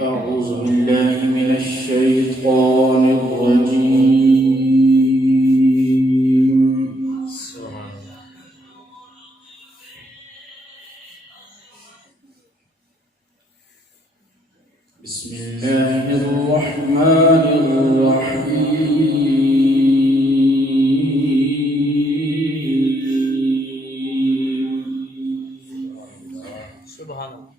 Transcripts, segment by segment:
أعوذ بالله من الشيطان الرجيم. بسم الله الرحمن الرحيم. سبحان الله.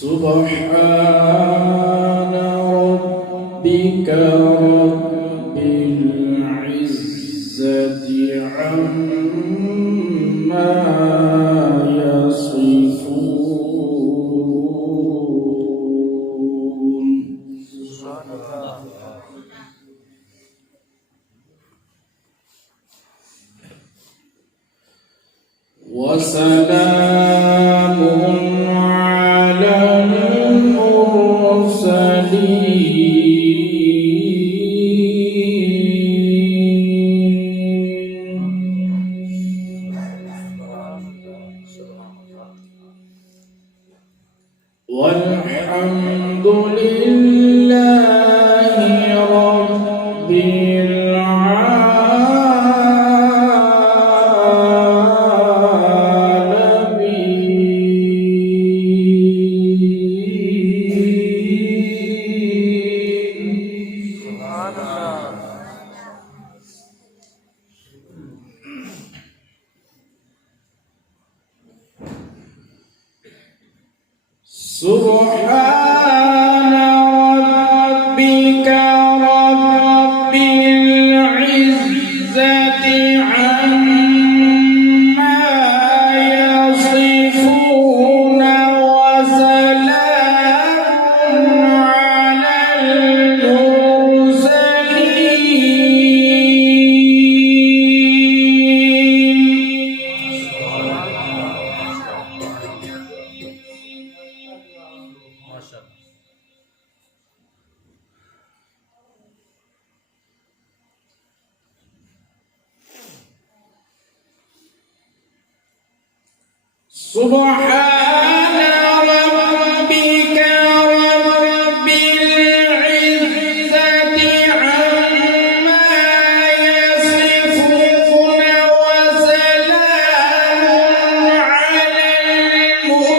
سبحان ربك رب العزة عما يصفون. وسلام على المرسلين والحمد لله رب سبحان ربك رب العزة عما يصفون وسلام على سبحان ربك رب العزة عما يصفون وسلام على المرسلين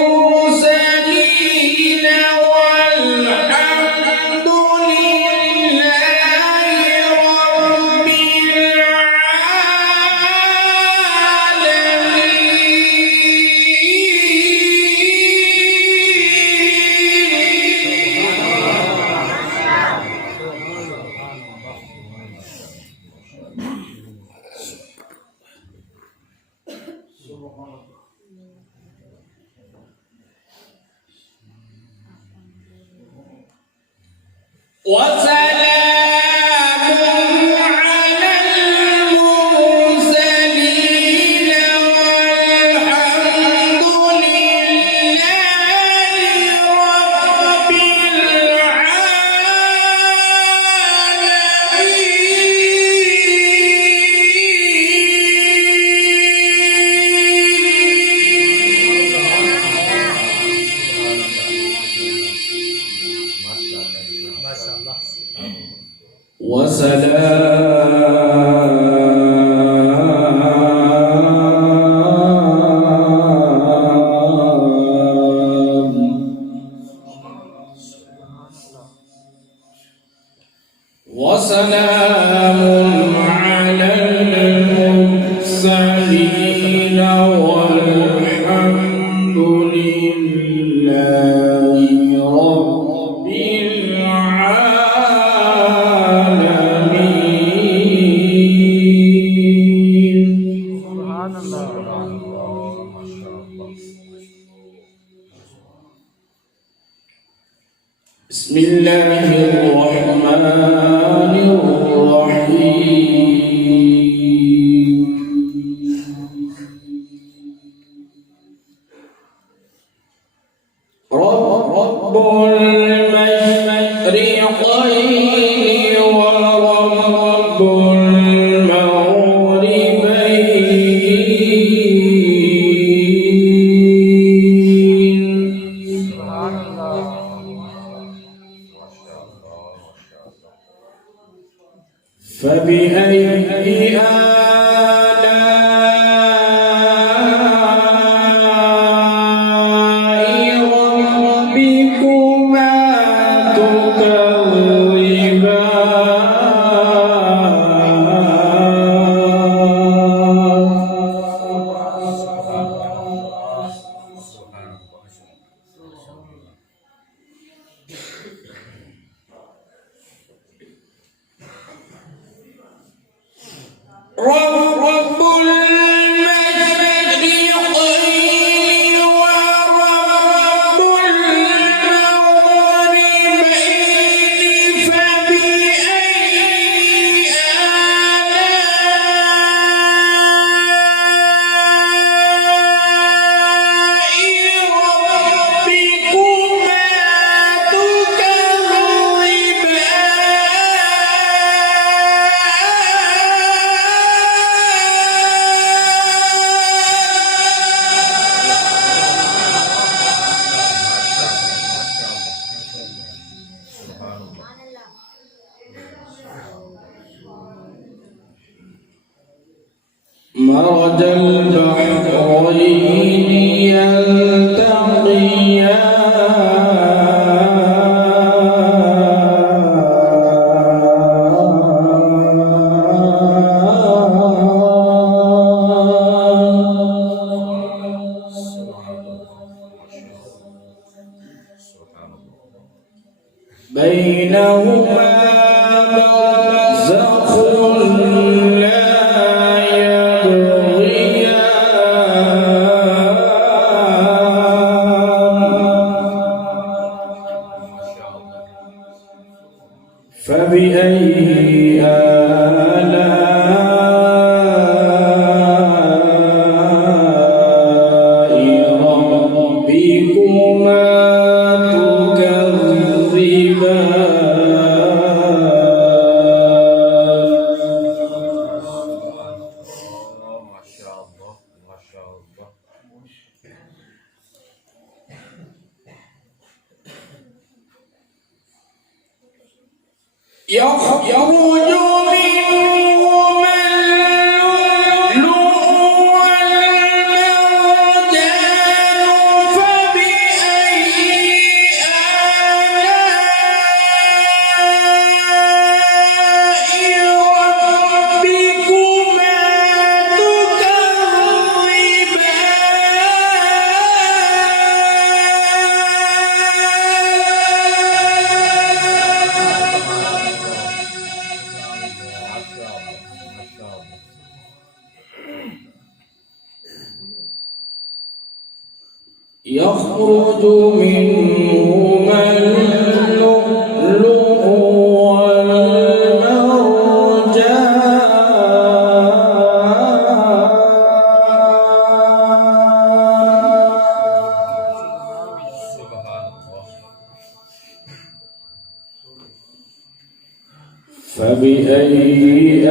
والحمد لله رب وسلام على المرسلين والحمد لله رب وسلام على المرسلين والحمد لله رب العالمين. سبحان الله. بسم الله الرحمن الرحيم. رب المشرقين ورب المغربين فبأي آلاء ربكما رب المشرقين ورب المغربين فبأي آلاء مرج البحرين بينهما برزخ لا فبأي آلاء ربكما يخرج منهما اللؤلؤ والمرجان فبأي آلاء ربكما يخرج منهما اللؤلؤ والمرجان فبأي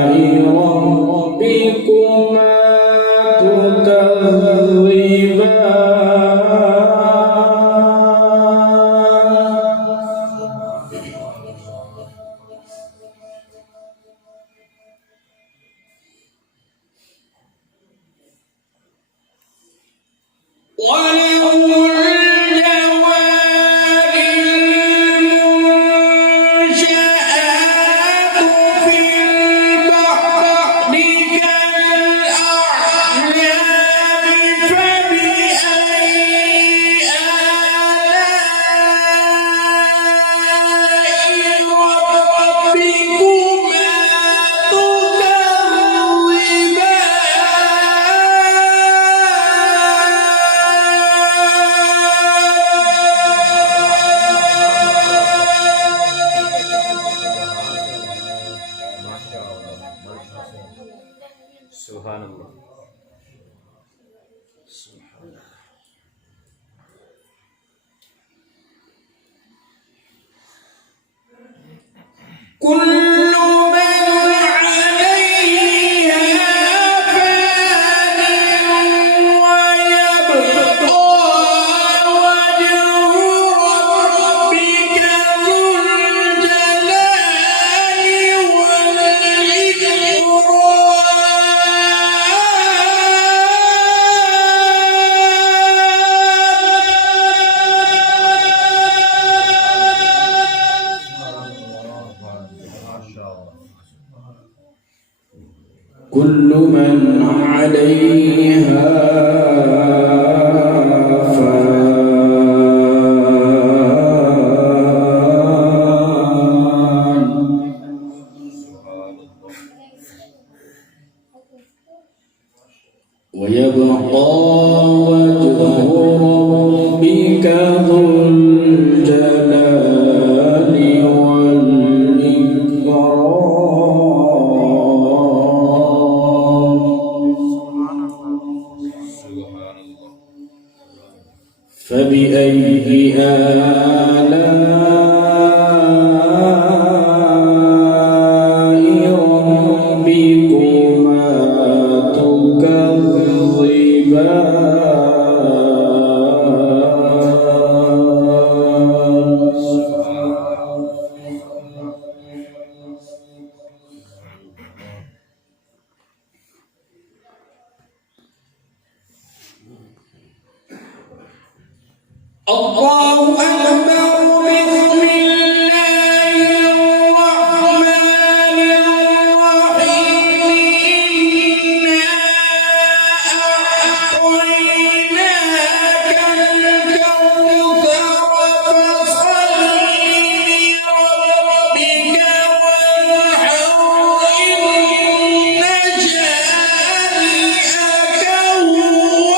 آلاء ربكما تكذبان وله الجوار من عليها فان ويبقى وجه ربك ذو الجلال والإكرام فبأي آلاء ربكما الله أكبر بسم الله الرحمن الرحيم إنا أعطيناك الكوثر فصل لربك وانحر إن شانئك هو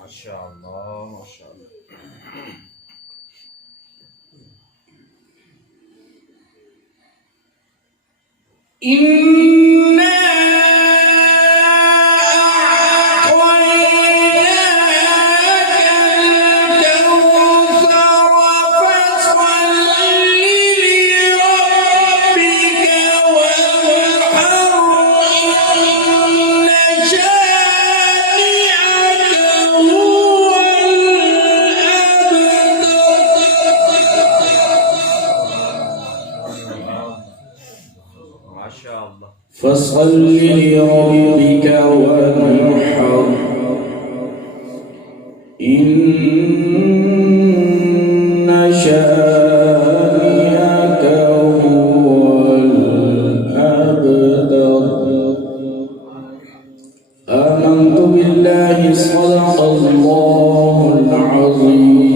ما شاء الله ما شاء الله. إنا أعطيناك الكوثر فصل لربك وانحر إن شانئك هو الأبتر. ما شاء الله. فصل لربك وانحر إن شانئك هو الأبتر. آمنت بالله صدق الله العظيم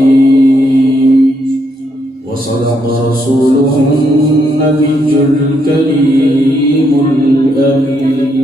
وصدق رسوله النبي الكريم الأمين.